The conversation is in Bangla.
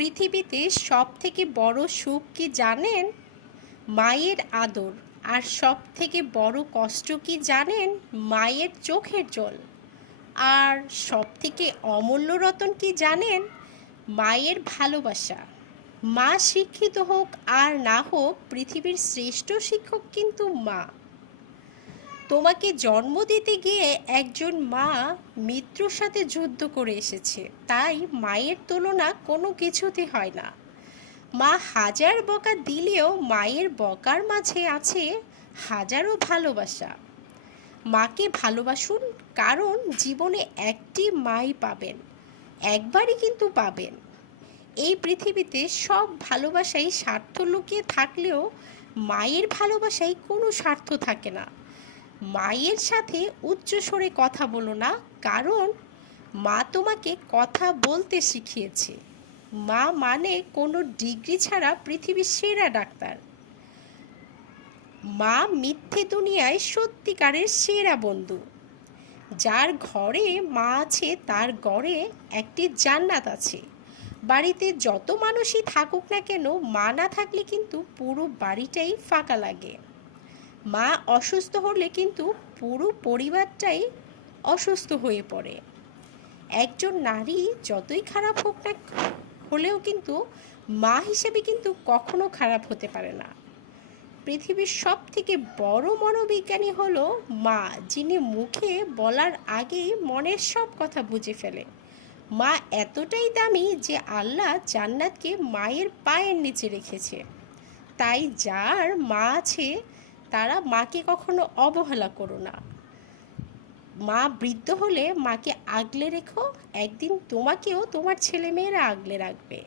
পৃথিবীতে সবথেকে বড় সুখ কি জানেন? মায়ের আদর। আর সবথেকে বড় কষ্ট কি জানেন? মায়ের চোখের জল। আর সবথেকে অমূল্য রতন কি জানেন? মায়ের ভালোবাসা। মা শিক্ষিত হোক আর না হোক, পৃথিবীর শ্রেষ্ঠ শিক্ষক কিন্তু মা। তোমাকে জন্ম দিতে গিয়ে একজন মা মৃত্যুর সাথে যুদ্ধ করে এসেছে, তাই মায়ের তুলনা কোনো কিছুতে হয় না। মা হাজার বকা দিলেও মায়ের বকার মাঝে আছে হাজারো ভালোবাসা। মাকে ভালোবাসুন, কারণ জীবনে একটি মাই পাবেন, একবারই কিন্তু পাবেন। এই পৃথিবীতে সব ভালোবাসাই স্বার্থ লুকিয়ে থাকলেও মায়ের ভালোবাসায় কোনো স্বার্থ থাকে না। মায়ের সাথে উচ্চ স্বরে কথা বলো না, কারণ মা তোমাকে কথা বলতে শিখিয়েছে। মা মানে কোনো ডিগ্রি ছাড়া পৃথিবীর সেরা ডাক্তার। মা মিথ্যে দুনিয়ায় সত্যিকারের সেরা বন্ধু। যার ঘরে মা আছে তার ঘরে একটি জান্নাত আছে। বাড়িতে যত মানুষই থাকুক না কেন, মা না থাকলে কিন্তু পুরো বাড়িটাই ফাঁকা লাগে। মা অসুস্থ হলে কিন্তু পুরো পরিবারটাই অসুস্থ হয়ে পড়ে। একজন নারী যতই খারাপ হোক না হলেও কিন্তু মা হিসেবে কিন্তু কখনো খারাপ হতে পারে না। পৃথিবীর সব থেকে বড় মনোবিজ্ঞানী হলো মা, যিনি মুখে বলার আগেই মনের সব কথা বুঝে ফেলে। মা এতটাই দামি যে আল্লাহ জান্নাতকে মায়ের পায়ের নিচে রেখেছে। তাই যার মা আছে তারা মাকে কখনো অবহেলা করো না। মা বৃদ্ধ হলে মাকে আগলে রেখো, একদিন তোমাকেও তোমার ছেলেমেয়েরা আগলে রাখবে।